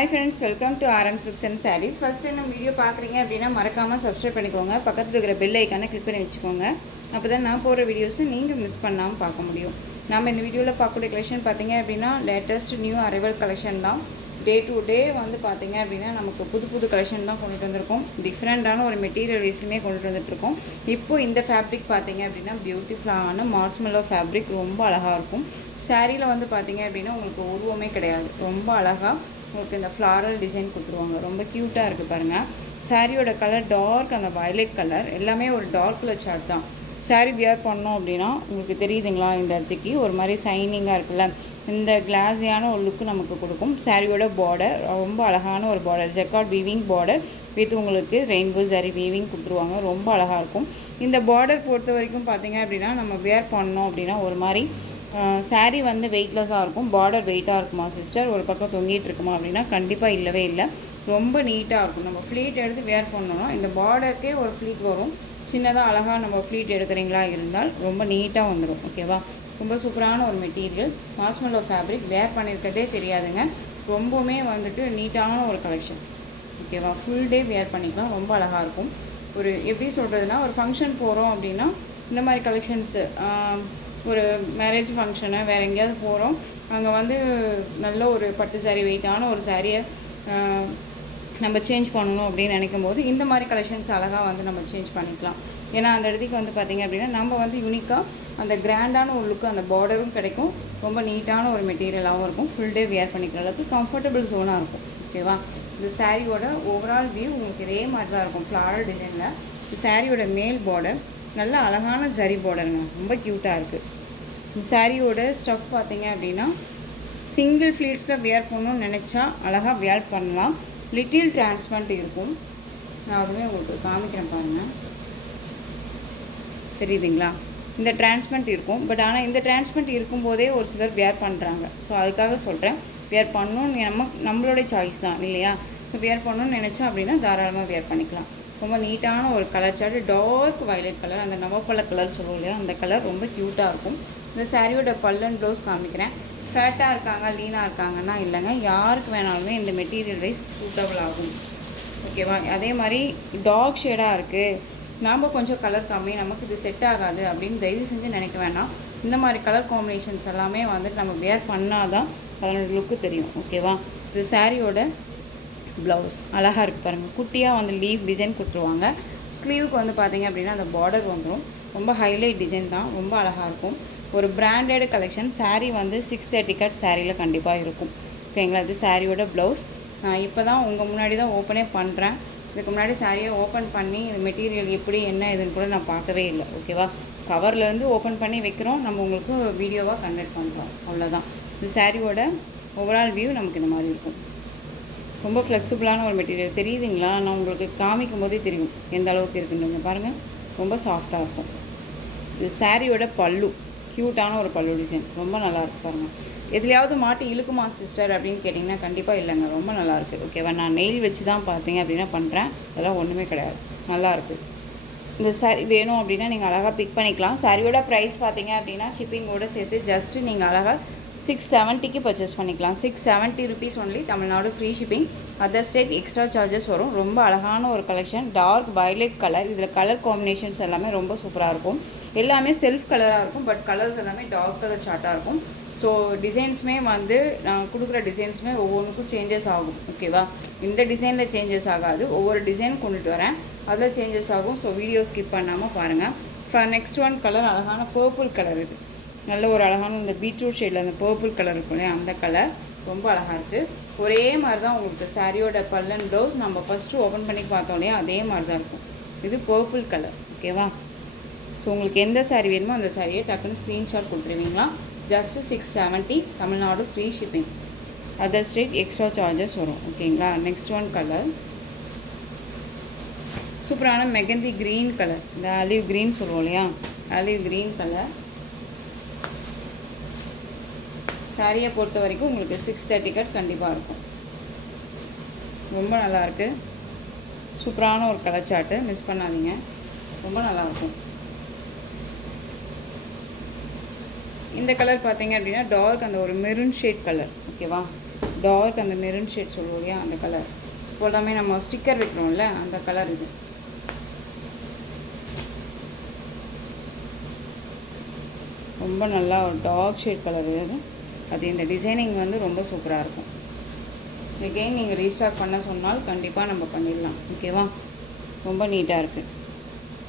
Hi friends, welcome to RM Silks and Sarees. First time நம்ம video பார்க்குறீங்க அப்படின்னா மறக்காமல் சப்ஸ்கிரைப் பண்ணிக்கோங்க. பக்கத்தில் இருக்கிற பெல் ஐக்கானை கிளிக் பண்ணி வச்சுக்கோங்க. அப்போ தான் நான் போகிற வீடியோஸை நீங்கள் மிஸ் பண்ணாமல் பார்க்க முடியும். நம்ம இந்த வீடியோவில் பார்க்கக்கூடிய கலெக்ஷன் பார்த்தீங்க அப்படின்னா லேட்டஸ்ட் நியூ அரைவல் கலெக்ஷன் தான். டே டு டே வந்து பார்த்தீங்க அப்படின்னா நமக்கு புது புது கலெக்ஷன் தான் கொண்டுட்டு வந்திருக்கோம். டிஃப்ரெண்ட்டான ஒரு மெட்டீரியல் வேஸ்ட்டுமே கொண்டுட்டு வந்துட்டுருக்கோம். இப்போது இந்த ஃபேப்ரிக் பார்த்தீங்க அப்படின்னா பியூட்டிஃபுல்லான மார்ஷ்மெல்லோ ஃபேப்ரிக் ரொம்ப அழகாக இருக்கும். சாரியில் வந்து பார்த்தீங்க அப்படின்னா உங்களுக்கு உருவமே கிடையாது, ரொம்ப அழகாக உங்களுக்கு இந்த ஃப்ளாரல் டிசைன் கொடுத்துருவாங்க. ரொம்ப க்யூட்டாக இருக்குது பாருங்கள். சாரியோட கலர் டார்க், அந்த வயலட் கலர் எல்லாமே ஒரு டார்க் கலர் சார்ட் தான். சாரீ வியர் பண்ணோம் அப்படின்னா உங்களுக்கு தெரியுதுங்களா, இந்த இடத்துக்கு ஒரு மாதிரி சைனிங்காக இருக்குல்ல, இந்த கிளாஸியான ஒரு லுக்கு நமக்கு கொடுக்கும். சாரியோட பார்டர் ரொம்ப அழகான ஒரு border, jacquard weaving border with உங்களுக்கு ரெயின்போ சாரி வீவிங் கொடுத்துருவாங்க. ரொம்ப அழகாக இருக்கும். இந்த பார்டர் பொறுத்த வரைக்கும் பார்த்தீங்க அப்படின்னா நம்ம வியர் பண்ணோம் அப்படின்னா ஒரு மாதிரி சாரீ வந்து வெயிட்லெஸ்ஸாக இருக்கும். பார்டர் வெயிட்டாக இருக்குமா சிஸ்டர், ஒரு பக்கம் தொங்கிட்டு இருக்குமா அப்படின்னா கண்டிப்பாக இல்லவே இல்லை. ரொம்ப நீட்டாக இருக்கும். நம்ம ஃப்ளீட் எடுத்து வேர் பண்ணோன்னா இந்த பார்டருக்கே ஒரு ஃப்ளீட் வரும். சின்னதாக அழகாக நம்ம ஃப்ளீட் எடுக்கிறீங்களா இருந்தால் ரொம்ப நீட்டாக வந்துடும். ஓகேவா, ரொம்ப சூப்பரான ஒரு மெட்டீரியல். மார்ஷ்மெல்லோ ஃபேப்ரிக் வேர் பண்ணியிருக்கதே தெரியாதுங்க. ரொம்பவுமே வந்துட்டு நீட்டான ஒரு கலெக்ஷன். ஓகேவா, ஃபுல் டே வேர் பண்ணிக்கலாம். ரொம்ப அழகாக இருக்கும். ஒரு எப்படி சொல்கிறதுனா, ஒரு ஃபங்க்ஷன் போகிறோம் அப்படின்னா இந்த மாதிரி கலெக்ஷன்ஸு, ஒரு மேரேஜ் ஃபங்க்ஷனு வேறு எங்கேயாவது போகிறோம், அங்கே வந்து நல்ல ஒரு பட்டு சாரீ வெயிட்டான ஒரு சாரியை நம்ம சேஞ்ச் பண்ணணும் அப்படின்னு நினைக்கும் போது இந்த மாதிரி கலெக்ஷன்ஸ் அழகாக வந்து நம்ம சேஞ்ச் பண்ணிக்கலாம். ஏன்னா அந்த இடத்துக்கு வந்து பார்த்திங்க அப்படின்னா நம்ம வந்து யூனிக்காக அந்த கிராண்டான ஒரு லுக்கு, அந்த பார்டரும் கிடைக்கும். ரொம்ப நீட்டான ஒரு மெட்டீரியலாகவும் இருக்கும். ஃபுல் டே வியர் பண்ணிக்கிற அளவுக்கு கம்ஃபர்டபுள் ஜோனாக இருக்கும். ஓகேவா, இந்த சாரியோட ஓவரால் வியூ உங்களுக்கு இதே மாதிரி தான் இருக்கும். ஃப்ளாரல் டிசைனில் இந்த சாரியோட மேல் பார்டர் நல்ல அழகான சரி பார்டருங்க, ரொம்ப க்யூட்டாக இருக்குது. இந்த சாரியோட ஸ்டஃப் பார்த்தீங்க அப்படின்னா சிங்கிள் ஃப்ளீட்ஸில் வியர் பண்ணணும்னு நினச்சா அழகாக வியர் பண்ணலாம். லிட்டில் டிரான்ஸ்பரண்ட் இருக்கும். நான் அதுவுமே உங்களுக்கு காமிக்கிறேன் பாருங்கள், தெரியுதுங்களா, இந்த டிரான்ஸ்பரண்ட் இருக்கும். பட் ஆனால் இந்த டிரான்ஸ்பரண்ட் இருக்கும்போதே ஒரு சிலர் வியர் பண்ணுறாங்க. ஸோ அதுக்காக சொல்கிறேன், வியர் பண்ணணும்னு நம்மளோட சாய்ஸ் தான் இல்லையா. ஸோ வியர் பண்ணணும்னு நினச்சா அப்படின்னா தாராளமாக வியர் பண்ணிக்கலாம். ரொம்ப நீட்டான ஒரு colour chart, dark violet colour, அந்த நவப்பழ கலர் சொல்லுவோம் இல்லையா, அந்த கலர் ரொம்ப க்யூட்டாக இருக்கும். இந்த சாரியோட பல்லன் ப்ளவுஸ் காமிக்கிறேன். ஃபேட்டாக இருக்காங்க, லீனாக இருக்காங்கன்னா இல்லைங்க, யாருக்கு வேணாலுமே இந்த மெட்டீரியல் வைஸ் சூட்டபிள் ஆகும். ஓகேவா, அதே மாதிரி டார்க் ஷேடாக இருக்குது, நாம் கொஞ்சம் கலர் கம்மி, நமக்கு இது செட் ஆகாது அப்படின்னு தயவு செஞ்சு நினைக்க வேண்டாம். இந்த மாதிரி கலர் காம்பினேஷன்ஸ் எல்லாமே வந்துட்டு நம்ம வேர் பண்ணால் தான் அதனோட லுக்கு தெரியும். ஓகேவா, இது சாரியோட ப்ளவுஸ் அழகாக இருக்குது பாருங்கள். குட்டியாக வந்து லீவ் டிசைன் கொடுத்துருவாங்க. ஸ்லீவுக்கு வந்து பார்த்திங்க அப்படின்னா அந்த பார்டர் வந்துடும். ரொம்ப ஹைலைட் டிசைன் தான், ரொம்ப அழகாக இருக்கும். ஒரு பிராண்டட் கலெக்ஷன். சாரீ வந்து 630 கட் சாரியில் கண்டிப்பாக இருக்கும். ஓகேங்களா, இது சாரியோட ப்ளவுஸ். நான் இப்போ தான் உங்கள் முன்னாடி தான் ஓப்பனே பண்ணுறேன். இதுக்கு முன்னாடி சாரியை ஓப்பன் பண்ணி இது மெட்டீரியல் எப்படி என்ன இதுன்னு கூட நான் பார்க்கவே இல்லை. ஓகேவா, கவர்லேருந்து ஓப்பன் பண்ணி வைக்கிறோம், நம்ம உங்களுக்கு வீடியோவாக கன்வெர்ட் பண்ணுறோம், அவ்வளோதான். இது சாரியோட ஓவரால் வியூ நமக்கு இந்த மாதிரி இருக்கும். ரொம்ப ஃப்ளெக்சிபிளான ஒரு மெட்டீரியல், தெரியுதுங்களா, நான் உங்களுக்கு காமிக்கும் போதே தெரியும் எந்த அளவுக்கு இருக்குன்னு பாருங்கள். ரொம்ப சாஃப்டாக இருக்கும். இது சாரியோட பல்லு, க்யூட்டான ஒரு பல்லு டிசைன், ரொம்ப நல்லாயிருக்கு பாருங்கள். எதுலையாவது மாட்டி இழுக்குமா சிஸ்டர் அப்படின்னு கேட்டிங்கன்னா கண்டிப்பாக இல்லைங்க, ரொம்ப நல்லாயிருக்கு. ஓகேவா, நான் நெயில் வச்சு தான் பார்த்தீங்க அப்படின்னா பண்ணுறேன், அதெல்லாம் ஒன்றுமே கிடையாது, நல்லாயிருக்கு. இந்த சாரீ வேணும் அப்படின்னா நீங்கள் அழகாக பிக் பண்ணிக்கலாம். சாரியோட ப்ரைஸ் பார்த்தீங்க அப்படின்னா ஷிப்பிங்கோடு சேர்த்து ஜஸ்ட்டு நீங்கள் அழகாக 670க்கு பர்ச்சேஸ் பண்ணிக்கலாம். 670 rupees only. Tamil Nadu free shipping. Other state extra charges வரும். ரொம்ப அழகான ஒரு கலெக்ஷன், டார்க் வயலட் கலர். இதில் கலர் காம்பினேஷன்ஸ் எல்லாமே ரொம்ப சூப்பராக இருக்கும். எல்லாமே செல்ஃப் கலராக இருக்கும், பட் கலர்ஸ் எல்லாமே டார்க் கலர் சார்ட்டாக இருக்கும். ஸோ டிசைன்ஸுமே வந்து நான் கொடுக்குற டிசைன்ஸுமே ஒவ்வொன்றுக்கும் சேஞ்சஸ் ஆகும். ஓகேவா, இந்த டிசைனில் சேஞ்சஸ் ஆகாது, ஒவ்வொரு டிசைன் கொண்டுட்டு வரேன், அதில் சேஞ்சஸ் ஆகும். ஸோ வீடியோ ஸ்கிப் பண்ணாமல் பாருங்கள். நெக்ஸ்ட் ஒன் கலர் அழகான பர்பிள் கலர். இது நல்ல ஒரு அழகான இந்த பீட்ரூட் ஷேடில் அந்த பர்பிள் கலர் இருக்கும் இல்லையா, அந்த கலர் ரொம்ப அழகாக இருக்குது. ஒரே மாதிரி தான் உங்களுக்கு சாரியோட பல்லன் ப்ளவுஸ் நம்ம ஃபஸ்ட்டு ஓப்பன் பண்ணி பார்த்தோம் இல்லையா, அதே மாதிரி தான் இருக்கும். இது பர்பிள் கலர். ஓகேவா, ஸோ உங்களுக்கு எந்த சாரீ வேணுமோ அந்த சாரியை டக்குன்னு ஸ்க்ரீன்ஷாட் கொடுத்துருவீங்களா. Just 670, Tamil Nadu free shipping. Other state extra charges வரும். ஓகேங்களா, நெக்ஸ்ட் ஒன் கலர் சூப்பரான மெகந்தி க்ரீன் கலர், இந்த ஆலிவ் க்ரீன் சொல்லுவோம் இல்லையா, ஆலிவ் க்ரீன் கலர். சாரியை பொறுத்த வரைக்கும் உங்களுக்கு 630 கட் கண்டிப்பாக இருக்கும். ரொம்ப நல்லாயிருக்கு, சூப்பரான ஒரு கலர் சார்ட்டு, மிஸ் பண்ணாதீங்க, ரொம்ப நல்லாயிருக்கும். இந்த கலர் பார்த்தீங்க அப்படின்னா டார்க் அந்த ஒரு மெரூன் ஷேட் கலர். ஓகேவா, டார்க் அந்த மெரூன் ஷேட் சொல்லுவோம் இல்லையா அந்த கலர். எல்லாமே நம்ம ஸ்டிக்கர் வைக்கிறோம்ல அந்த கலர் இது. ரொம்ப நல்லா ஒரு டார்க் ஷேட் கலர் இது. அது இந்த டிசைனிங் வந்து ரொம்ப சூப்பராக இருக்கும். எகெயின் நீங்கள் ரீஸ்டாக் பண்ண சொன்னால் கண்டிப்பாக நம்ம பண்ணிடலாம். ஓகேவா? ரொம்ப நீட்டாக இருக்குது.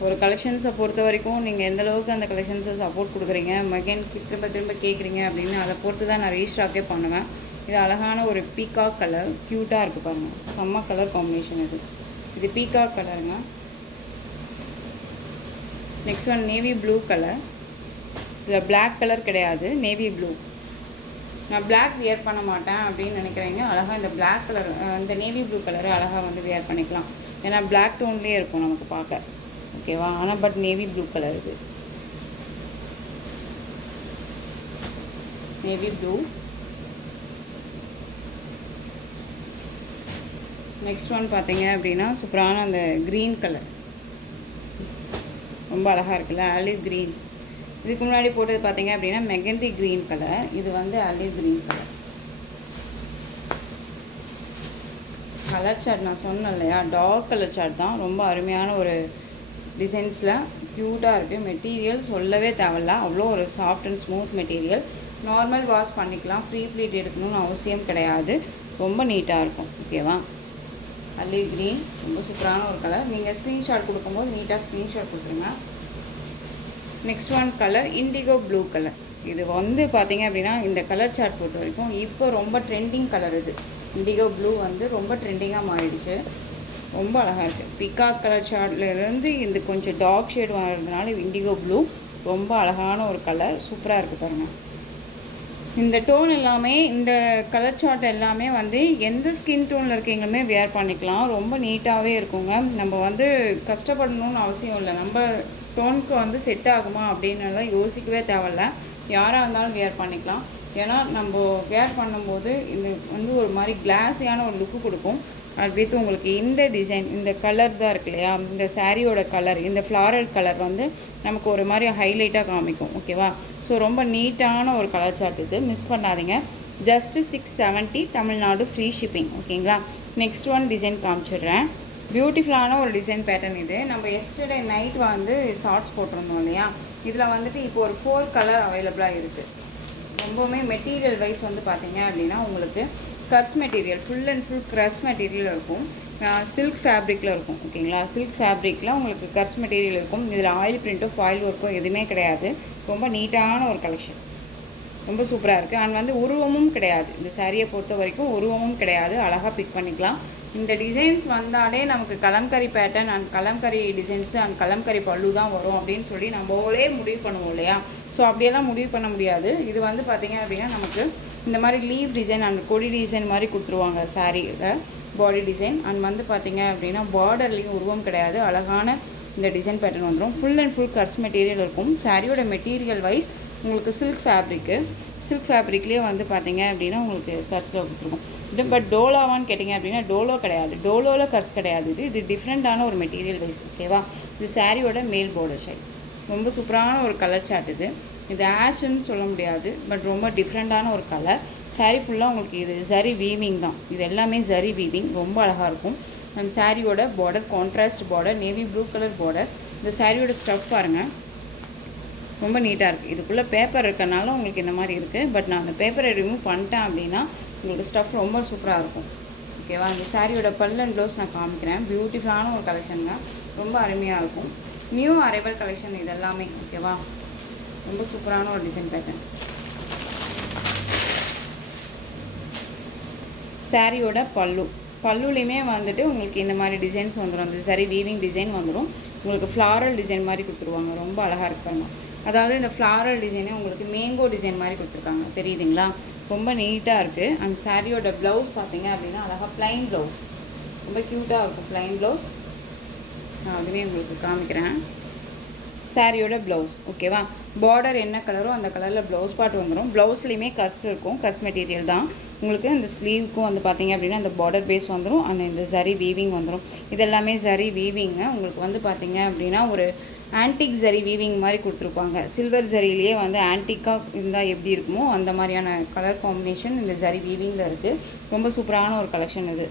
ஒரு கலெக்ஷன்ஸை பொறுத்த வரைக்கும் நீங்கள் எந்தளவுக்கு அந்த கலெக்ஷன்ஸை சப்போர்ட் கொடுக்குறீங்க, மெகெயின் திரும்ப திரும்ப கேட்குறீங்க அப்படின்னு அதை பொறுத்து தான் நான் ரீஸ்டாக்கே பண்ணுவேன். இது அழகான ஒரு பீகாக் கலர், க்யூட்டாக இருக்குது பாருங்கள். செம்ம கலர் காம்பினேஷன் இது. இது பீகாக் கலருங்க. Next one navy blue colour. இதில் பிளாக் கலர் கிடையாது, நேவி ப்ளூ. நான் பிளாக் வியர் பண்ண மாட்டேன் அப்படின்னு நினைக்கிறீங்க, அழகாக இந்த பிளாக் கலர் இந்த நேவி ப்ளூ கலரை அழகாக வந்து வியர் பண்ணிக்கலாம். ஏன்னா பிளாக் டோன்லேயே இருக்கும் நமக்கு பார்க்க. ஓகேவா? ஆனால் பட் நேவி ப்ளூ கலர் இது. Navy blue. நெக்ஸ்ட் ஒன் பார்த்தீங்க அப்படின்னா சூப்பரான அந்த க்ரீன் கலர். ரொம்ப அழகாக இருக்குல்ல, ஆலிவ் க்ரீன். இதுக்கு முன்னாடி போட்டது பார்த்தீங்க அப்படின்னா மெகந்தி க்ரீன் கலர். இது வந்து olive green colour. Colour chart நான் சொன்னேன் இல்லையா, டார்க் கலர் சார்ட் தான். ரொம்ப அருமையான ஒரு டிசைன்ஸில் க்யூட்டாக இருக்குது. மெட்டீரியல் சொல்லவே தேவையில்ல, அவ்வளோ ஒரு soft and smooth material. Normal wash பண்ணிக்கலாம், ஃப்ரீ ப்ளீட் எடுக்கணும்னு அவசியம் கிடையாது. ரொம்ப நீட்டாக இருக்கும். ஓகேவா? ஆலிவ் க்ரீன் ரொம்ப சூப்பரான ஒரு கலர். நீங்கள் ஸ்க்ரீன்ஷாட் கொடுக்கும்போது நீட்டாக ஸ்க்ரீன்ஷாட் கொடுத்துருங்க. Next one colour indigo blue colour. இது வந்து பார்த்தீங்க அப்படின்னா இந்த கலர் சார்ட் பொறுத்த வரைக்கும் இப்போ ரொம்ப ட்ரெண்டிங் கலர். இது இண்டிகோ ப்ளூ வந்து ரொம்ப ட்ரெண்டிங்காக மாறிடுச்சு. ரொம்ப அழகாக இருக்குது. பிகாக் கலர் சார்ட்லேருந்து இந்த கொஞ்சம் டார்க் ஷேட் வர்றதுனால இண்டிகோ ப்ளூ ரொம்ப அழகான ஒரு கலர். சூப்பராக இருக்குது பாருங்கள். இந்த டோன் எல்லாமே, இந்த கலர் சார்ட் எல்லாமே வந்து எந்த ஸ்கின் டோனில் இருக்கீங்களுமே வேர் பண்ணிக்கலாம். ரொம்ப நீட்டாகவே இருக்குங்க. நம்ம வந்து கஷ்டப்படணும்னு அவசியம் இல்லை. நம்ம டோனுக்கு வந்து செட் ஆகுமா அப்படின்னலாம் யோசிக்கவே தேவையில்ல. யாராக இருந்தாலும் வேர் பண்ணிக்கலாம். ஏன்னா நம்ம வேர் பண்ணும்போது இந்த வந்து ஒரு மாதிரி கிளாஸியான ஒரு லுக்கு கொடுக்கும். அது வித் உங்களுக்கு இந்த டிசைன், இந்த கலர் தான் இருக்கு இல்லையா, இந்த சாரியோட கலர், இந்த ஃப்ளாரல் கலர் வந்து நமக்கு ஒரு மாதிரி ஹைலைட்டாக காமிக்கும். ஓகேவா? ஸோ ரொம்ப நீட்டான ஒரு கலர் சார்ட் இது. மிஸ் பண்ணாதீங்க. Just 670 Tamil Nadu free shipping. ஓகேங்களா? நெக்ஸ்ட் ஒன் டிசைன் காமிச்சிடுறேன். பியூட்டிஃபுல்லான ஒரு டிசைன் பேட்டர்ன் இது. நம்ம எஸ்டர்டே நைட் வந்து ஷார்ட்ஸ் போட்டிருந்தோம் இல்லையா, இதில் வந்துட்டு இப்போ ஒரு 4 கலர் அவைலபிளாக இருக்குது. ரொம்பவுமே மெட்டீரியல் வைஸ் வந்து பார்த்தீங்க அப்படின்னா உங்களுக்கு coarse material, full and full coarse material இருக்கும். சில்க் ஃபேப்ரிக்கில் இருக்கும். ஓகேங்களா? சில்க் ஃபேப்ரிக்கில் உங்களுக்கு கர்ஸ் மெட்டீரியல் இருக்கும். இதில் ஆயில் பிரிண்ட்டோ ஃபாயில் ஒர்க்கோ எதுவுமே கிடையாது. ரொம்ப நீட்டான ஒரு கலெக்ஷன். ரொம்ப சூப்பராக இருக்குது. அண்ட் வந்து உருவமும் கிடையாது. இந்த சாரியை பொறுத்த வரைக்கும் உருவமும் கிடையாது. அழகாக பிக் பண்ணிக்கலாம். இந்த டிசைன்ஸ் வந்தாலே நமக்கு kalamkari pattern and kalamkari designs and kalamkari பல்லு தான் வரும் அப்படின்னு சொல்லி நம்மளே முடிவு பண்ணுவோம் இல்லையா. ஸோ அப்படியெல்லாம் முடிவு பண்ண முடியாது. இது வந்து பார்த்திங்க அப்படின்னா நமக்கு இந்த மாதிரி லீவ் டிசைன் அண்ட் கொடி டிசைன் மாதிரி கொடுத்துருவாங்க சாரியில், பாடி டிசைன். அண்ட் வந்து பார்த்திங்க அப்படின்னா பார்டர்லேயும் உருவம் கிடையாது. அழகான இந்த டிசைன் பேட்டர்ன் வந்துடும். ஃபுல் அண்ட் ஃபுல் கர்ஸ் மெட்டீரியல் இருக்கும். சாரியோட மெட்டீரியல் வைஸ் உங்களுக்கு சில்க் ஃபேப்ரிக்லேயே வந்து பார்த்திங்க அப்படின்னா உங்களுக்கு கர்ஸில் கொடுத்துருக்கும். பட் டோலாவான்னு கேட்டிங்க அப்படின்னா டோலோ கிடையாது. டோலோவில் கர்ஸ் கிடையாது. இது டிஃப்ரெண்ட்டான ஒரு மெட்டீரியல் வைஸ். ஓகேவா? இது சாரியோட மேல் பார்டர் சைட். ரொம்ப சூப்பரான ஒரு கலர் சார்ட் இது. இது ஆஷ்ன்னு சொல்ல முடியாது, பட் ரொம்ப டிஃப்ரெண்ட்டான ஒரு கலர். சாரீ ஃபுல்லாக உங்களுக்கு இது சரி வீவிங் தான். இது எல்லாமே சரி வீவிங். ரொம்ப அழகாக இருக்கும். அந்த சாரியோட border contrast border, navy blue colour border. இந்த சாரியோட ஸ்டஃப் பாருங்கள், ரொம்ப நீட்டாக இருக்குது. இதுக்குள்ளே பேப்பர் இருக்கனால உங்களுக்கு இந்த மாதிரி இருக்குது. பட் நான் அந்த பேப்பரை ரிமூவ் பண்ணிட்டேன் அப்படின்னா உங்களுக்கு ஸ்டஃப் ரொம்ப சூப்பராக இருக்கும். ஓகேவா? இந்த சாரியோட பல் அண்ட் ப்ளவுஸ் நான் காமிக்கிறேன். பியூட்டிஃபுல்லான ஒரு கலெக்ஷன் தான். ரொம்ப அருமையாக இருக்கும். நியூ அரைவல் கலெக்ஷன் இது எல்லாமே. ஓகேவா? ரொம்ப சூப்பரான ஒரு டிசைன் பேட்டர்ன். சாரியோட பல்லுலேயுமே வந்துட்டு உங்களுக்கு இந்த மாதிரி டிசைன்ஸ் வந்துடும். அந்த சரி வீவிங் டிசைன் வந்துடும். உங்களுக்கு ஃப்ளாரல் டிசைன் மாதிரி கொடுத்துருவாங்க. ரொம்ப அழகாக இருப்பாங்க. அதாவது இந்த ஃப்ளாரல் டிசைனே உங்களுக்கு மேங்கோ டிசைன் மாதிரி கொடுத்துருக்காங்க. தெரியுதுங்களா? ரொம்ப நீட்டாக இருக்குது. அந்த சாரியோட ப்ளவுஸ் பார்த்தீங்க அப்படின்னா அழகாக ப்ளைன் ப்ளவுஸ். ரொம்ப க்யூட்டாக இருக்கும் ப்ளைன் ப்ளவுஸ். நான் அதுவே உங்களுக்கு காமிக்கிறேன். சாரியோட ப்ளவுஸ். ஓகேவா? பார்டர் என்ன கலரோ அந்த கலரில் ப்ளவுஸ் பார்ட் வந்துடும். ப்ளவுஸ்லேயுமே கர்ஸ் இருக்கும். கர்ஸ் மெட்டீரியல் தான். உங்களுக்கு அந்த ஸ்லீவுக்கும் வந்து பார்த்திங்க அப்படின்னா அந்த பார்டர் பேஸ் வந்துடும். அந்த இந்த சரி வீவிங் வந்துடும். இதெல்லாமே சரி வீவிங்க. உங்களுக்கு வந்து பார்த்திங்க அப்படின்னா ஒரு ஆன்டிக் ஜரி வீவிங் மாதிரி கொடுத்துருப்பாங்க. சில்வர் ஜரியிலேயே வந்து ஆன்டிக்காக இருந்தால் எப்படி இருக்குமோ அந்த மாதிரியான கலர் காம்பினேஷன் இந்த ஜரி வீவிங்கில் இருக்குது. ரொம்ப சூப்பரான ஒரு கலெக்ஷன் இது.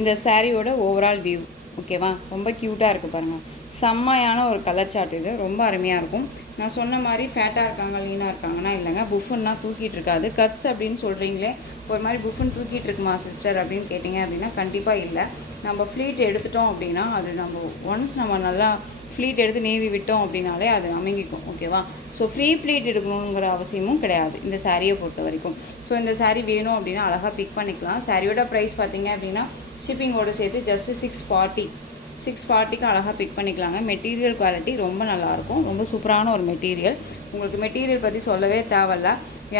இந்த சாரியோட ஓவரால் வியூ ஓகேவா, ரொம்ப க்யூட்டாக இருக்குது பாருங்கள். செம்மையான ஒரு கலர் சார்ட் இது, ரொம்ப அருமையாக இருக்கும். நான் சொன்ன மாதிரி ஃபேட்டாக இருக்காங்க லீனாக இருக்காங்கன்னா இல்லைங்க, புஃபுன்னா தூக்கிட்டு இருக்காது. கஸ் அப்படின்னு சொல்கிறீங்களே, ஒரு மாதிரி புஃபுன்னு தூக்கிட்டு இருக்குமா சிஸ்டர் அப்படின்னு கேட்டிங்க அப்படின்னா கண்டிப்பாக இல்லை. நம்ம ஃப்ளீட் எடுத்துட்டோம் அப்படின்னா அது நம்ம ஒன்ஸ் நம்ம நல்லா ஃப்ளீட் எடுத்து நேவி விட்டோம் அப்படின்னாலே அது அமைங்கிக்கும் ஓகேவா. ஸோ ஃப்ரீ ப்ளீட் எடுக்கணுங்கிற அவசியமும் கிடையாது இந்த சாரியை பொறுத்த வரைக்கும். ஸோ இந்த சாரீ வேணும் அப்படின்னா அழகாக பிக் பண்ணிக்கலாம். சாரியோட ப்ரைஸ் பார்த்தீங்க அப்படின்னா ஷிப்பிங்கோடு சேர்த்து ஜஸ்ட்டு 640க்கு அழகாக பிக் பண்ணிக்கலாங்க. மெட்டீரியல் குவாலிட்டி ரொம்ப நல்லாயிருக்கும், ரொம்ப சூப்பரான ஒரு மெட்டீரியல். உங்களுக்கு மெட்டீரியல் பற்றி சொல்லவே தேவையில்ல,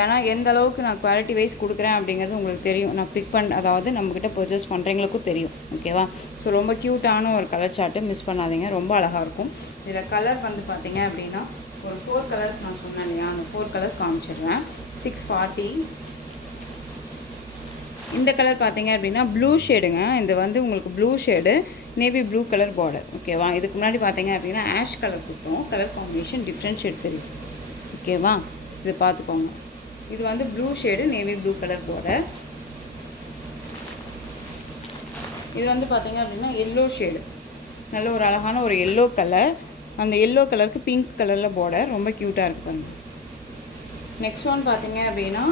ஏன்னா எந்த அளவுக்கு நான் குவாலிட்டி வைஸ் கொடுக்குறேன் அப்படிங்கிறது உங்களுக்கு தெரியும். நான் பிக் அதாவது நம்மக்கிட்ட பர்ச்சேஸ் பண்ணுறவங்களுக்கும் தெரியும் ஓகேவா. ஸோ ரொம்ப க்யூட்டான ஒரு கலர் சார்ட்டு, மிஸ் பண்ணாதீங்க, ரொம்ப அழகாக இருக்கும். இதில் கலர் வந்து பார்த்தீங்க அப்படின்னா ஒரு 4 கலர்ஸ் நான் சொன்னேன் இல்லையா, அந்த 4 கலர் காமிச்சிடுறேன். 640. இந்த கலர் பார்த்தீங்க அப்படின்னா ப்ளூ ஷேடுங்க. இது வந்து உங்களுக்கு blue shade, navy blue colour border ஓகேவா. இதுக்கு முன்னாடி பார்த்தீங்க அப்படின்னா ஆஷ் கலர் கொடுத்தோம். கலர் காம்பினேஷன் டிஃப்ரெண்ட் ஷேட் தெரியும் ஓகேவா. இது பார்த்துக்கோங்க. இது வந்து blue shade, navy blue colour border. இது வந்து பார்த்தீங்க அப்படின்னா எல்லோ ஷேடு, நல்ல ஒரு அழகான ஒரு எல்லோ கலர். அந்த எல்லோ கலருக்கு பிங்க் கலரில் பார்டர், ரொம்ப க்யூட்டாக இருக்குங்க. நெக்ஸ்ட் ஒன் பார்த்தீங்க அப்படின்னா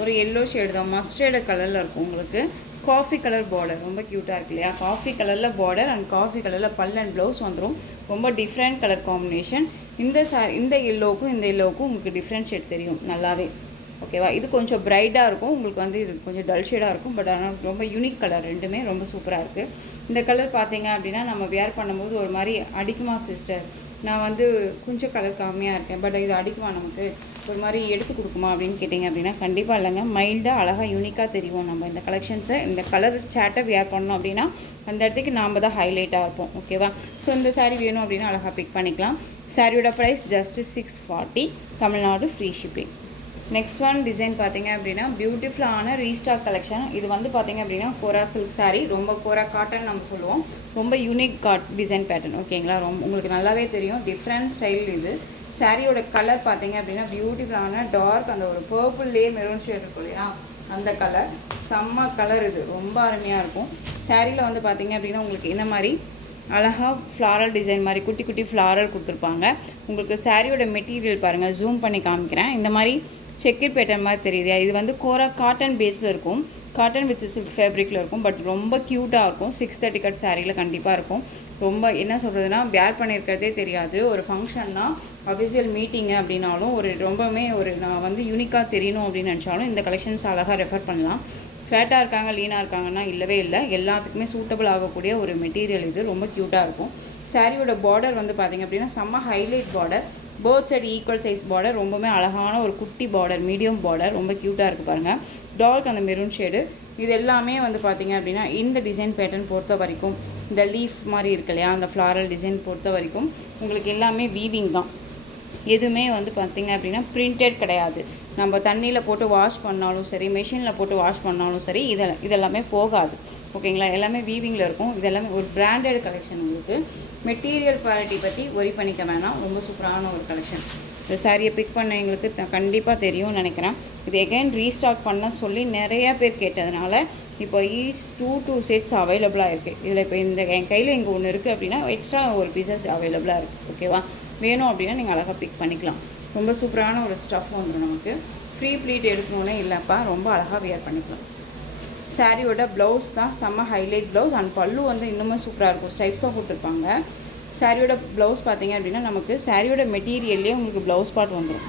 ஒரு எல்லோ ஷேடு தான், மஸ்டர்டு கலரில் இருக்கும். உங்களுக்கு காஃபி கலர் பார்டர், ரொம்ப க்யூட்டாக இருக்கு இல்லையா. காஃபி கலரில் பார்டர் அண்ட் காஃபி கலரில் பல் அண்ட் ப்ளவுஸ் வந்துடும். ரொம்ப டிஃப்ரெண்ட் கலர் காம்பினேஷன். இந்த எல்லோவுக்கும் இந்த எல்லோவுக்கும் உங்களுக்கு டிஃப்ரெண்ட் ஷேட் தெரியும் நல்லாவே ஓகேவா. இது கொஞ்சம் பிரைட்டாக இருக்கும், உங்களுக்கு வந்து இது கொஞ்சம் டல் ஷேடாக இருக்கும். பட் ஆனால் ரொம்ப யூனிக் கலர், ரெண்டுமே ரொம்ப சூப்பராக இருக்குது. இந்த கலர் பார்த்தீங்க அப்படின்னா நம்ம வேர் பண்ணும்போது ஒரு மாதிரி அடிக்குமா சிஸ்டர், நான் வந்து கொஞ்சம் கலர் கம்மியாக இருக்கேன் பட் இது அடிக்குமா, நமக்கு ஒரு மாதிரி எடுத்து கொடுக்குமா அப்படின்னு கேட்டிங்க அப்படின்னா கண்டிப்பாக இல்லைங்க. மைல்டாக அழகாக யூனிக்காக தெரியும். நம்ம இந்த கலெக்ஷன்ஸை இந்த கலர் சேட்டை வேர் பண்ணோம் அப்படின்னா அந்த இடத்துக்கு நாம் தான் ஹைலைட்டாக இருப்போம் ஓகேவா. ஸோ இந்த சாரீ வேணும் அப்படின்னா அழகாக பிக் பண்ணிக்கலாம். சாரியோட price just 640, Tamil Nadu free shipping. Next one design பார்த்தீங்க அப்படின்னா பியூட்டிஃபுல்லான ரீஸ்டாக் கலெக்ஷன். இது வந்து பார்த்தீங்க அப்படின்னா கோரா சில்க் சாரீ, ரொம்ப கோரா காட்டன் நம்ம சொல்லுவோம். ரொம்ப யூனிக் டிசைன் பேட்டர்ன் ஓகேங்களா. ரொம்ப உங்களுக்கு நல்லாவே தெரியும், டிஃப்ரெண்ட் ஸ்டைல் இது. சாரியோட கலர் பார்த்தீங்க அப்படின்னா பியூட்டிஃபுல்லான டார்க், அந்த ஒரு பர்பிள்லேயே மெரூன் ஷேட் இருக்கும் இல்லையா, அந்த கலர் செம்ம கலர். இது ரொம்ப அருமையாக இருக்கும். சாரியில் வந்து பார்த்தீங்க அப்படின்னா உங்களுக்கு இந்த மாதிரி அழகாக ஃப்ளாரல் டிசைன் மாதிரி குட்டி குட்டி ஃப்ளாரல் கொடுத்துருப்பாங்க. உங்களுக்கு சாரியோட மெட்டீரியல் பாருங்கள், ஜூம் பண்ணி காமிக்கிறேன். இந்த மாதிரி செக்கர் பேட்டர்ன் மாதிரி தெரியுது. இது வந்து கோரா காட்டன் பேஸில் இருக்கும், காட்டன் வித் சில்க் ஃபேப்ரிக்கில் இருக்கும். பட் ரொம்ப க்யூட்டாக இருக்கும். 630 கட் சாரியில் கண்டிப்பாக இருக்கும். ரொம்ப என்ன சொல்கிறதுனா வேர் பண்ணியிருக்கிறதே தெரியாது. ஒரு ஃபங்க்ஷன்னா அஃபிஷியல் மீட்டிங்கு அப்படின்னாலும் ரொம்பவுமே நான் வந்து யூனிக்காக தெரியணும் அப்படின்னு நினச்சாலும் இந்த கலெக்ஷன்ஸ் அழகாக ரெஃபர் பண்ணலாம். ஃபேட்டாக இருக்காங்க லீனாக இருக்காங்கன்னா இல்லவே இல்லை, எல்லாத்துக்குமே சூட்டபிள் ஆகக்கூடிய ஒரு மெட்டீரியல் இது. ரொம்ப க்யூட்டாக இருக்கும். சாரியோட பார்டர் வந்து பார்த்திங்க அப்படின்னா செம்ம highlight border, both side equal size border, ரொம்பவுமே அழகான ஒரு குட்டி பார்டர், மீடியம் பார்டர், ரொம்ப க்யூட்டாக இருக்குது பாருங்கள். டார்க் அந்த மெரூன் ஷேடு. இது எல்லாமே வந்து பார்த்திங்க அப்படின்னா இந்த டிசைன் பேட்டர்ன் பொறுத்த வரைக்கும், இந்த லீஃப் மாதிரி இருக்கு இல்லையா, அந்த ஃப்ளாரல் டிசைன் பொறுத்த வரைக்கும் உங்களுக்கு எல்லாமே வீவிங் தான். எதுவுமே வந்து பார்த்திங்க அப்படின்னா பிரிண்டட் கிடையாது. நம்ம தண்ணியில் போட்டு வாஷ் பண்ணாலும் சரி, மெஷினில் போட்டு வாஷ் பண்ணாலும் சரி, இதெல்லாமே போகாது ஓகேங்களா. எல்லாமே வீவிங்கில் இருக்கும். இதெல்லாமே ஒரு பிராண்டட் கலெக்ஷன். உங்களுக்கு மெட்டீரியல் குவாலிட்டி பற்றி ஒரி பண்ணிக்க வேணாம், ரொம்ப சூப்பரான ஒரு கலெக்ஷன். இந்த சாரியை பிக் பண்ண எங்களுக்கு கண்டிப்பாக தெரியும்னு நினைக்கிறேன். இது எகைன் ரீஸ்டாக் பண்ண சொல்லி நிறையா பேர் கேட்டதுனால இப்போ 2 செட்ஸ் அவைலபிளாக இருக்குது. இதில் இப்போ என் கையில் இங்கே ஒன்று இருக்குது அப்படின்னா எக்ஸ்ட்ரா ஒரு பீசஸ் அவைலபிளாக இருக்குது ஓகேவா. வேணும் அப்படின்னா நீங்கள் அழகாக பிக் பண்ணிக்கலாம். ரொம்ப சூப்பரான ஒரு ஸ்டஃப் வந்துடும் நமக்கு. ஃப்ரீ ப்ளீட் எடுக்கணுன்னே இல்லைப்பா, ரொம்ப அழகாக வியர் பண்ணிக்கலாம். சாரியோட ப்ளவுஸ் தான் செம்ம ஹைலைட் ப்ளவுஸ் அண்ட் பல்லு வந்து இன்னுமே சூப்பராக இருக்கும், ஸ்டைப்ஸாக கொடுத்துருப்பாங்க. சாரியோட ப்ளவுஸ் பார்த்தீங்க அப்படின்னா நமக்கு சாரியோட மெட்டீரியல்லே உங்களுக்கு ப்ளவுஸ் பார்ட் வந்துடும்.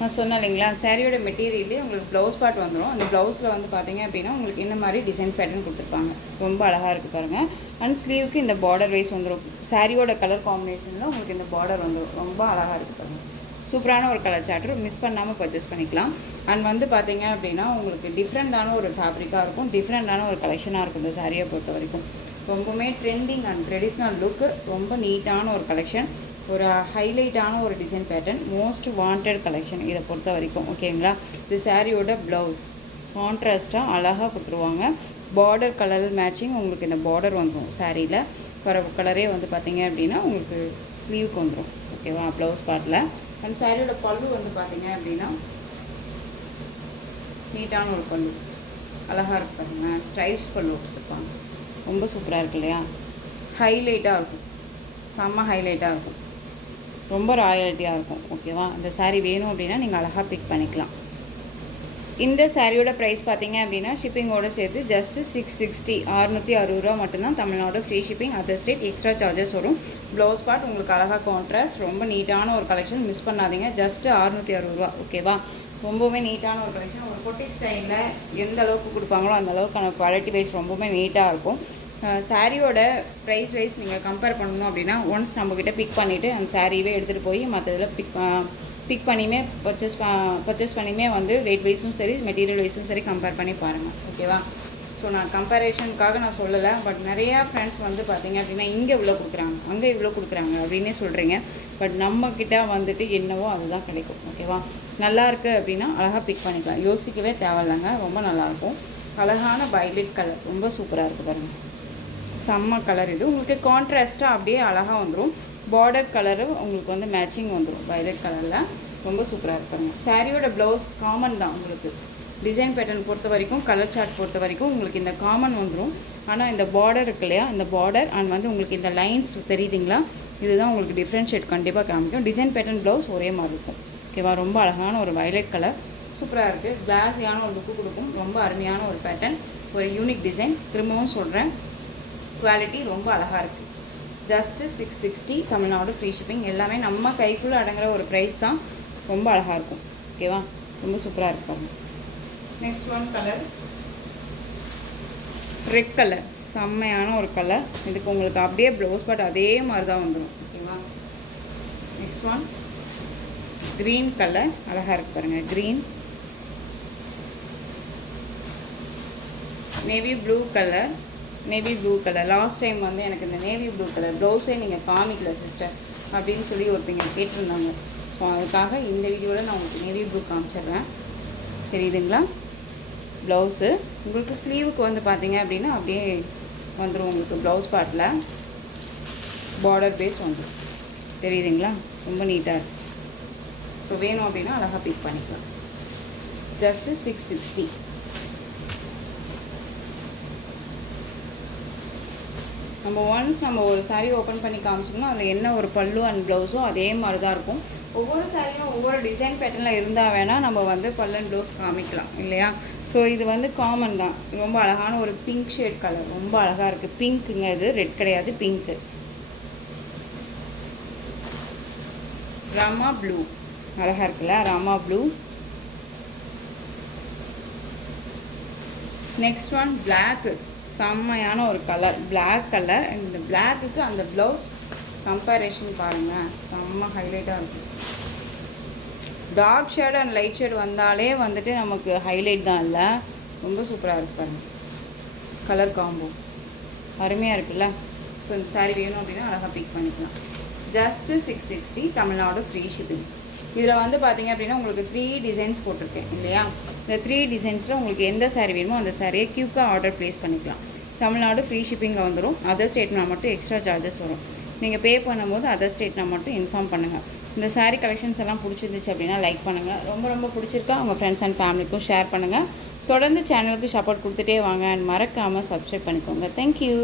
நான் சொன்னேன் இல்லைங்களா, சாரியோட மெட்டீரியல்லே உங்களுக்கு ப்ளவுஸ் பார்ட் வந்துடும். அந்த ப்ளவுஸில் வந்து பார்த்தீங்க அப்படின்னா உங்களுக்கு இந்த மாதிரி டிசைன் பேட்டர்ன் கொடுத்துருப்பாங்க, ரொம்ப அழகாக இருக்குது பாருங்கள். அண்ட் ஸ்லீவுக்கு இந்த பார்டர் வைஸ் வந்துடும். சாரியோட கலர் காம்பினேஷனில் உங்களுக்கு இந்த பார்டர் வந்துடும், ரொம்ப அழகாக இருக்குது பாருங்கள். சூப்பரான ஒரு கலர் சார்ட்ரு, மிஸ் பண்ணாமல் பர்ச்சேஸ் பண்ணிக்கலாம். அண்ட் வந்து பார்த்தீங்க அப்படின்னா உங்களுக்கு டிஃப்ரெண்ட்டான ஒரு ஃபேப்ரிக்காக இருக்கும், டிஃப்ரெண்ட்டான ஒரு கலெக்ஷனாக இருக்கும். இந்த சாரியை பொறுத்த வரைக்கும் ரொம்பவுமே ட்ரெண்டிங் அண்ட் ட்ரெடிஷ்னல் லுக்கு, ரொம்ப நீட்டான ஒரு கலெக்ஷன், ஒரு ஹைலைட்டான ஒரு design pattern, most wanted collection இதை பொறுத்த வரைக்கும் ஓகேங்களா. இது சாரியோட ப்ளவுஸ் கான்ட்ராஸ்ட்டாக அழகாக கொடுத்துருவாங்க. பார்டர் கலர் மேட்சிங் உங்களுக்கு இந்த பார்டர் வந்துடும். சாரியில் வர கலரே வந்து பார்த்தீங்க அப்படின்னா உங்களுக்கு ஸ்லீவுக்கு வந்துடும். ஓகேவா, ப்ளவுஸ் பார்ட்டில். அந்த சாரியோட பல்லு வந்து பார்த்தீங்க அப்படின்னா நீட்டான ஒரு பல்லு, அழகாக இருக்கு பாருங்க. ஸ்ட்ரைப்ஸ் பல்லு கொடுத்துருப்பாங்க, ரொம்ப சூப்பராக இருக்கு இல்லையா. ஹைலைட்டாக இருக்கும், செம்ம ஹைலைட்டாக இருக்கும், ரொம்ப ராயல்ட்டியாக இருக்கும். ஓகேவா, இந்த சாரீ வேணும் அப்படின்னா நீங்கள் அழகாக பிக் பண்ணிக்கலாம். இந்த சாரியோட ப்ரைஸ் பார்த்தீங்க அப்படின்னா ஷிப்பிங்கோடு சேர்த்து ஜஸ்ட்டு 660, 660 ரூபா மட்டும்தான். Tamil Nadu free shipping, other state extra charges வரும். ப்ளவுஸ் பார்ட் உங்களுக்கு அழகாக கான்ட்ராஸ்ட், ரொம்ப நீட்டான ஒரு கலெக்ஷன், மிஸ் பண்ணாதீங்க. ஜஸ்ட்டு 660 ரூபா. ஓகேவா, ரொம்பவே நீட்டான ஒரு கலெக்ஷன். ஒரு பொட்டிக் ஸ்டைலில் எந்த அளவுக்கு கொடுப்பாங்களோ அந்த அளவுக்கான குவாலிட்டி வைஸ் ரொம்பவே நீட்டாக இருக்கும். சாரியோட ப்ரைஸ் வைஸ் நீங்கள் கம்பேர் பண்ணணும் அப்படின்னா ஒன்ஸ் நம்மக்கிட்ட பிக் பண்ணிவிட்டு அந்த சாரீவே எடுத்துகிட்டு போய் மற்றதில் பிக் பண்ணியுமே பர்ச்சேஸ் பண்ணியுமே வந்து ரேட் வைஸும் சரி மெட்டீரியல் வைஸும் சரி கம்பேர் பண்ணி பாருங்கள். ஓகேவா, ஸோ நான் கம்பேரிஷனுக்காக நான் சொல்லலை. பட் நிறையா ஃப்ரெண்ட்ஸ் வந்து பார்த்திங்க அப்படின்னா இங்கே இவ்வளோ கொடுக்குறாங்க, அங்கே இவ்வளோ கொடுக்குறாங்க அப்படின்னே சொல்கிறீங்க. பட் நம்மக்கிட்ட வந்துட்டு என்னவோ அதுதான் கிடைக்கும். ஓகேவா, நல்லாயிருக்கு அப்படின்னா அழகாக பிக் பண்ணிக்கலாம், யோசிக்கவே தேவையில்லைங்க. ரொம்ப நல்லாயிருக்கும். அழகான வயலட் கலர், ரொம்ப சூப்பராக இருக்குது பாருங்கள், செம்ம கலர். இது உங்களுக்கு கான்ட்ராஸ்ட்டாக அப்படியே அழகாக வந்துடும். பார்டர் கலரு உங்களுக்கு வந்து மேட்சிங் வந்துடும் வயலட் கலரில், ரொம்ப சூப்பராக இருப்பாங்க. சாரியோட ப்ளவுஸ் காமன் தான் உங்களுக்கு. டிசைன் பேட்டர்ன் பொறுத்த வரைக்கும், கலர் சார்ட் பொறுத்த வரைக்கும் உங்களுக்கு இந்த காமன் வந்துடும். ஆனால் இந்த பார்டர் இருக்கு இல்லையா, இந்த பார்டர் அண்ட் வந்து உங்களுக்கு இந்த லைன்ஸ் தெரியுதுங்களா, இதுதான் உங்களுக்கு டிஃப்ரென்ஷியேட் கண்டிப்பாக காமிக்கும். டிசைன் பேட்டர்ன் ப்ளவுஸ் ஒரே மாதிரி இருக்கும். ஓகேவா, ரொம்ப அழகான ஒரு வயலட் கலர், சூப்பராக இருக்குது. கிளாஸியான ஒரு லுக்கு கொடுக்கும். ரொம்ப அருமையான ஒரு பேட்டர்ன், ஒரு யூனிக் டிசைன். திரும்பவும் சொல்கிறேன், குவாலிட்டி ரொம்ப அழகாக இருக்குது. Just 660, Tamil Nadu free shipping. எல்லாமே நம்ம கைக்குள்ளே அடங்குற ஒரு ப்ரைஸ் தான். ரொம்ப அழகாக இருக்கும். ஓகேவா, ரொம்ப சூப்பராக இருப்பாங்க. Next one colour red colour, செம்மையான ஒரு கலர். இதுக்கு உங்களுக்கு அப்படியே ப்ளவுஸ் பார்ட் அதே மாதிரி தான் வந்துடும். ஓகேவா, நெக்ஸ்ட் ஒன் க்ரீன் கலர், அழகாக இருக்கு பாருங்கள். Green, navy blue colour, navy blue colour. Last time வந்து எனக்கு இந்த நேவி ப்ளூ கலர் ப்ளவுஸே நீங்கள் காமிக்கல சிஸ்டர் அப்படின்னு சொல்லி ஒருத்தங்க கேட்டிருந்தாங்க. ஸோ அதுக்காக இந்த வீடியோவில் நான் உங்களுக்கு நேவி ப்ளூ காமிச்சிடுறேன். தெரியுதுங்களா, ப்ளவுஸு உங்களுக்கு ஸ்லீவுக்கு வந்து பார்த்தீங்க அப்படின்னா அப்படியே வந்துடும். உங்களுக்கு ப்ளவுஸ் பார்ட்டில் பார்டர் பேஸ் வந்துடும். தெரியுதுங்களா, ரொம்ப நீட்டாக இருக்குது. ஸோ வேணும் அப்படின்னா அழகாக பிக் பண்ணிக்கலாம். ஜஸ்ட்டு 660. நம்ம ஒன்ஸ் நம்ம ஒரு சாரீ ஓப்பன் பண்ணி காமிச்சோம்னா அதில் என்ன ஒரு பல்லு அண்ட் ப்ளவுஸோ அதே மாதிரி தான் இருக்கும். ஒவ்வொரு சாரியும் ஒவ்வொரு டிசைன் பேட்டர்னில் இருந்தால் வேணால் நம்ம வந்து பல்லு அண்ட் ப்ளவுஸ் காமிக்கலாம் இல்லையா. ஸோ இது வந்து காமன் தான். ரொம்ப அழகான ஒரு பிங்க் ஷேட் கலர், ரொம்ப அழகாக இருக்குது. பிங்க்குங்க, இது ரெட் கிடையாது, பிங்க்கு. ராமா ப்ளூ, அழகாக இருக்குல்ல, Rama blue. Next one black, செம்மையான ஒரு கலர், பிளாக் கலர். இந்த பிளாக்குக்கு அந்த ப்ளவுஸ் கம்பேரிஷன் பாருங்கள், செம்ம ஹைலைட்டாக இருக்கும். Dark shade and light shade வந்தாலே வந்துட்டு நமக்கு ஹைலைட் தான் இல்லை, ரொம்ப சூப்பராக இருக்கு பாருங்கள். கலர் காம்போ அருமையாக இருக்குல்ல. ஸோ இந்த சாரீ வேணும் அப்படின்னா அழகாக பிக் பண்ணிக்கலாம். Just 660, Tamil Nadu free shipping. இதில் வந்து பார்த்தீங்க அப்படின்னா உங்களுக்கு 3 டிசைன்ஸ் போட்டிருக்கேன் இல்லையா. இந்த 3 டிசைன்ஸில் உங்களுக்கு எந்த சாரீ வேணுமோ அந்த சாரியை க்யூக்காக ஆர்டர் ப்ளேஸ் பண்ணிக்கலாம். தமிழ்நாடு ஃப்ரீ ஷிப்பிங்கில் வந்துடும். அதர் ஸ்டேட்னா மட்டும் எக்ஸ்ட்ரா சார்ஜஸ் வரும். நீங்கள் பே பண்ணும்போது அதர் ஸ்டேட்னா மட்டும் இன்ஃபார்ம் பண்ணுங்கள். இந்த சாரீ கலெக்ஷன்ஸ் எல்லாம் பிடிச்சிருந்துச்சு அப்படின்னா லைக் பண்ணுங்கள். ரொம்ப ரொம்ப பிடிச்சிருக்கா உங்கள் ஃப்ரெண்ட்ஸ் அண்ட் ஃபேமிலிக்கும் ஷேர் பண்ணுங்கள். தொடர்ந்து சேனலுக்கு சப்போர்ட் கொடுத்துட்டே வாங்க அண்ட் மறக்காமல் சப்ஸ்கிரைப் பண்ணிக்கோங்க. தேங்க்யூ.